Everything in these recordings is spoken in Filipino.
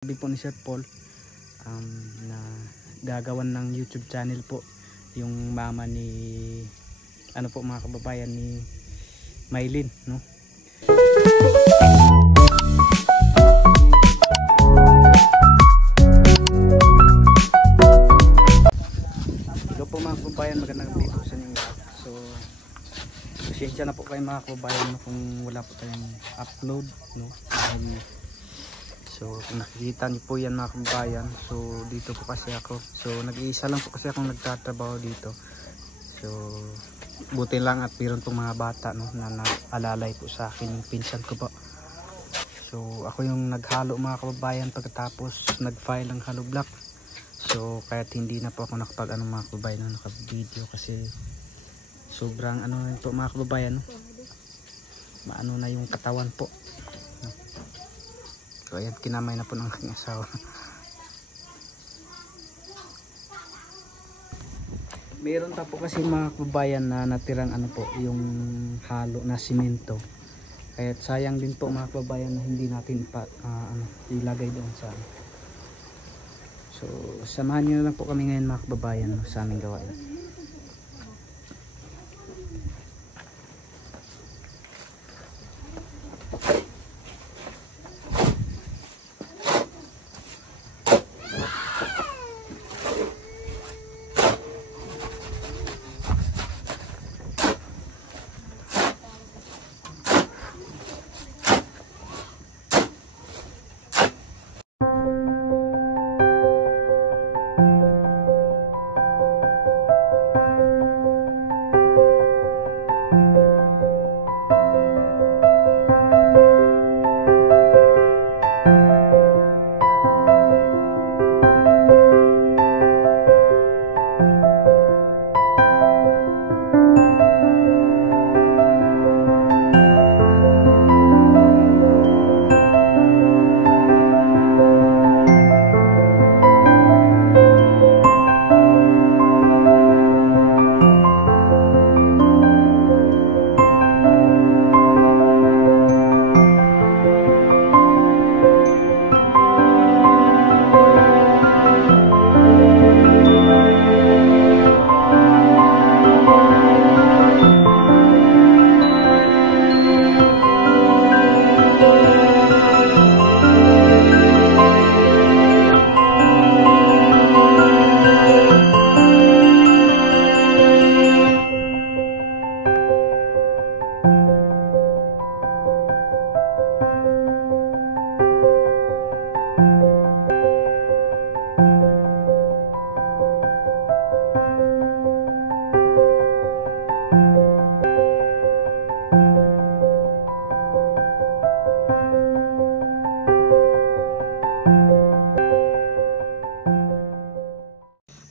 Sabi po ni Sir Paul na gagawan ng YouTube channel po yung mama ni ano po mga kababayan ni Maylin, no? Hello po mga kababayan, magandang gabi po sa inyong lahat. So pasensya na po kayo mga kababayan, no, kung wala po tayong upload, no? So kung nakikita niyo po yan mga kababayan, so dito po kasi ako, so nag-iisa lang po kasi akong nagtatrabaho dito. So buti lang at meron pong mga bata, no, na naalalay po sa akin yung pinsan ko po. So ako yung naghalo mga kababayan pagkatapos nag-file ng hollow block. So kahit hindi na po ako nakapag mga kababayan, no, naka-video kasi sobrang po mga kababayan, no? Maano na yung katawan po. So ayan, kinamay na po ng aking asawa. Meron pa po kasi mga kababayan na natirang po, yung halo na simento. Kaya sayang din po mga kababayan na hindi natin ilagay doon sa So samahan niyo na lang po kami ngayon mga kababayan, no, sa aming gawain.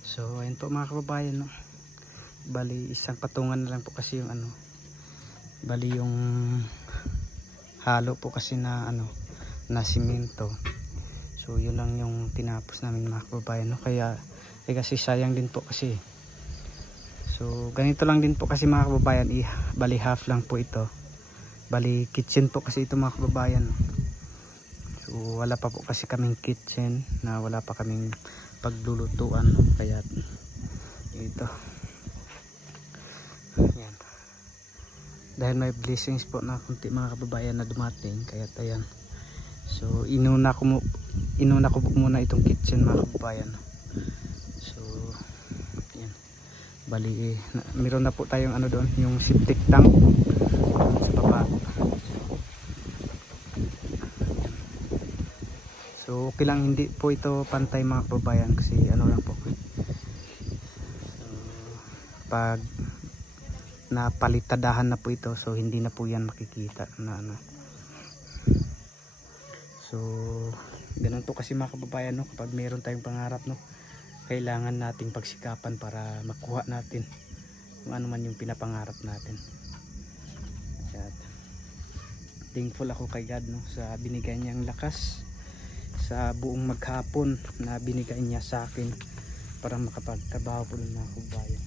So ayun po mga kababayan, no? Bali isang patungan na lang po kasi yung bali yung halo po kasi na na simento. So yun lang yung tinapos namin mga kababayan, no? Kaya kasi sayang din po kasi. So ganito lang din po kasi mga kababayan, bali half lang po ito. Bali kitchen po kasi ito mga kababayan. So wala pa po kasi kaming kitchen, na wala pa kaming paglulutuan, no? Kaya ito yan, dahil may blessings po na kunti mga kababayan na dumating, kaya ayan. So inuna ko po muna itong kitchen mga kababayan. So yan, bali meron na po tayong doon, yung septic tank sa baba. So okay lang, hindi po ito pantay mga kababayan kasi lang po. So pag napalitadahan na po ito, so hindi na po yan makikita na So ganun po kasi mga kababayan, no, kapag meron tayong pangarap, no, kailangan nating pagsikapan para makuha natin kung ano man yung pinapangarap natin. At thankful ako kay God, no, sa binigay niyang lakas sa buong maghapon na binigay niya sa akin para makapagtrabaho po ng mga kababayan.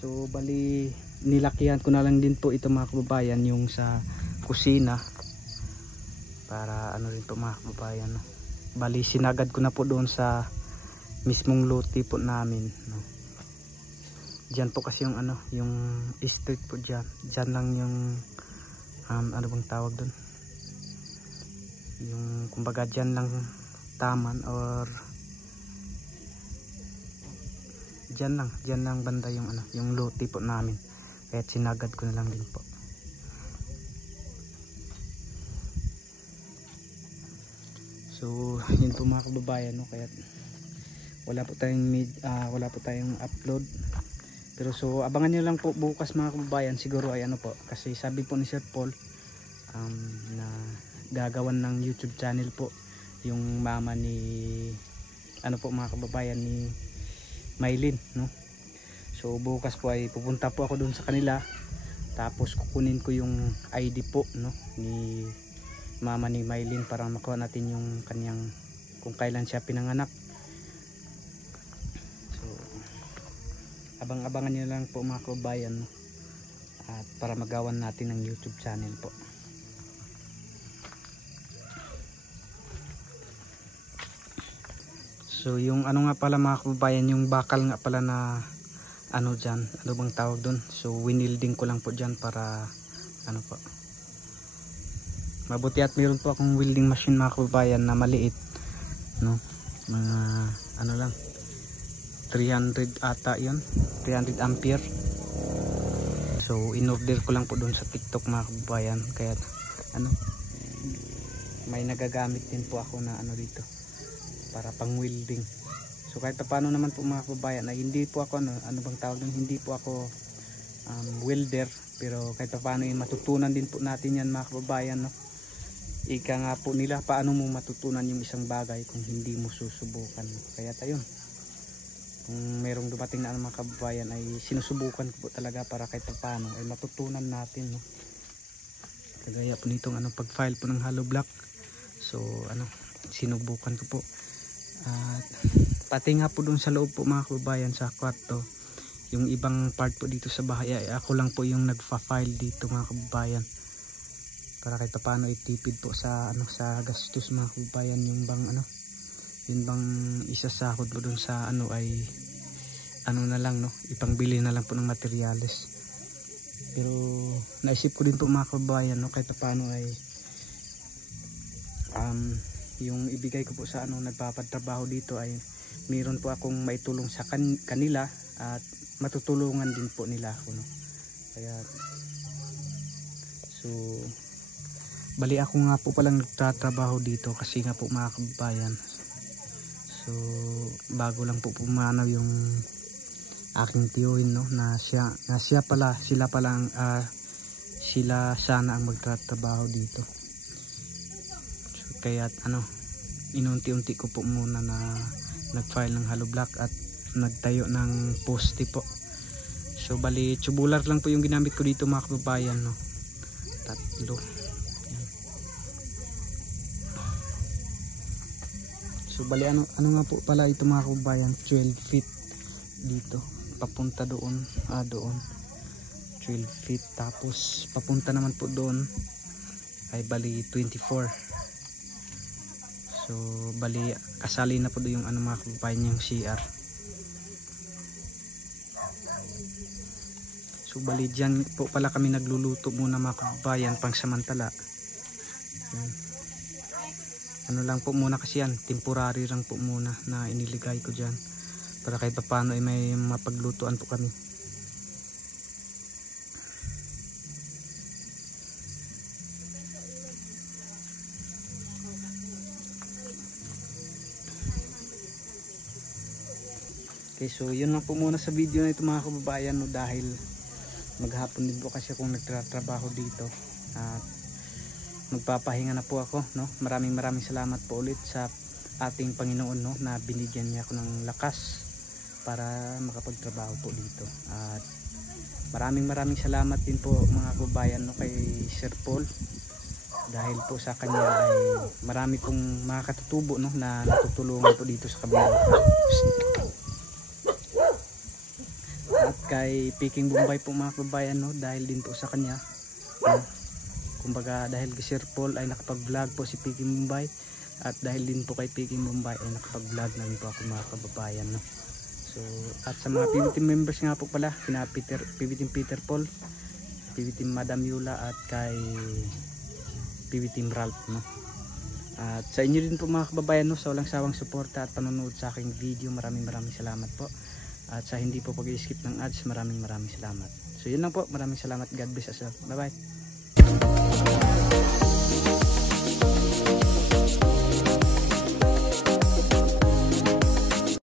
So bali nilakihan ko na lang din po ito mga kababayan, yung sa kusina. para ano rin po mga kababayan, no? Bali sinagad ko na po doon sa mismong lote po namin, no? Diyan po kasi yung ano, yung street po diyan. Diyan lang yung ano bang tawag doon? Yung kumbaga diyan lang taman or diyan lang banda yung ano, yung lote po namin. Kaya sinagad ko na lang din po. So, yun po mga kababayan, no? Kaya wala po tayong upload. Pero so abangan niyo lang po bukas mga kababayan, siguro ay ano po, kasi sabi po ni Sir Paul na gagawan ng YouTube channel po yung mama ni ano po mga kababayan, ni Maylin, no? So bukas po ay pupunta po ako doon sa kanila, tapos kukunin ko yung ID po, no, ni mama ni Maylin para makuha natin yung kanyang kung kailan siya pinanganak. Abang-abangan nyo lang po mga kababayan, no? At para magawan natin ng YouTube channel po. So yung ano nga pala mga kababayan, yung bakal nga pala na ano dyan, ano bang tawag dun? So winilding ko lang po dyan para ano po, mabuti at meron po akong welding machine mga kababayan na maliit, no? Mga ano lang, 300 ata yun, 300 ampere. So in order ko lang po doon sa TikTok mga kababayan, kaya ano, may nagagamit din po ako na ano dito para pang welding. So kahit paano naman po mga kababayan, ay hindi po ako ano bang tawag doon, hindi po ako welder, pero kahit paano matutunan din po natin yan mga kababayan, no? Ika nga po nila, paano mo matutunan yung isang bagay kung hindi mo susubukan. Kaya tayo, kung merong dumating na mga kababayan ay sinusubukan ko po talaga para kahit paano ay matutunan natin, no? Kagaya po nitong ano, pag-file po ng hollow block. So ano, sinubukan ko po. At pati nga po doon sa loob po mga kababayan sa kwarto, yung ibang part po dito sa bahay ay ako lang po yung nagfa-file dito mga kababayan, para kahit paano itipid po sa ano, sa gastos mga kababayan. Yung bang ano, yun bang isasahod mo dun sa ano ay ano na lang, no, ipangbili na lang po ng materyales. Pero naisip ko din po mga kababayan, no, kahit paano ay yung ibigay ko po sa ano, nagpapatrabaho dito ay meron po akong maitulong sa kanila at matutulungan din po nila ako, no? Kaya so bali ako nga po palang nagtatrabaho dito kasi nga po mga kababayan, so bago lang po pumanaw yung aking tiyuhin, no, na sila sana ang magtatrabaho dito. So kaya ano, inunti-unti ko po muna na nag-file ng hollow block at nagtayo ng poste po. So bali tubular lang po yung ginamit ko dito mga kababayan, no, 3. So bali ano nga po pala ito mga kababayan, 12 feet dito papunta doon, doon 12 feet, tapos papunta naman po doon ay bali 24. So bali kasali na po doon yung ano mga kababayan, yung CR. So bali dyan po pala kami nagluluto muna mga kababayan pang samantala. Yan. Ano lang po muna kasi yan, temporary lang po muna na iniligay ko dyan para kahit paano ay may mapaglutuan po kami. Okay, so yun lang po muna sa video na ito mga kababayan, no, dahil maghapon din po kasi akong nagtatrabaho dito at magpapahinga na po ako, no. Maraming salamat po ulit sa ating Panginoon, no, na binigyan niya ako ng lakas para makapagtrabaho po dito. At maraming salamat din po mga kababayan, no, kay Sir Paul, dahil po sa kanya ay marami pong mga katutubo, no, na natutulungan po dito sa kabila. At kay Peking Bombay po mga kababayan, no, dahil din po sa kanya, no, kumbaga dahil kay Sir Paul ay nakapag-vlog po si Piki Mumbai, at dahil din po kay Piki Mumbai ay nakapag-vlog na rin po ako mga kababayan, no. So at sa mga PB Team members nga po pala, kina PB Team Peter Paul, PB Team Madam Yula, at kay PB Team Ralph, no. At sa inyo din po mga kababayan, no, sa walang sawang suporta at panonood sa aking video, maraming salamat po. At sa hindi po pag-i-skip ng ads, maraming salamat. So yun lang po, maraming salamat. God bless us all. Bye bye.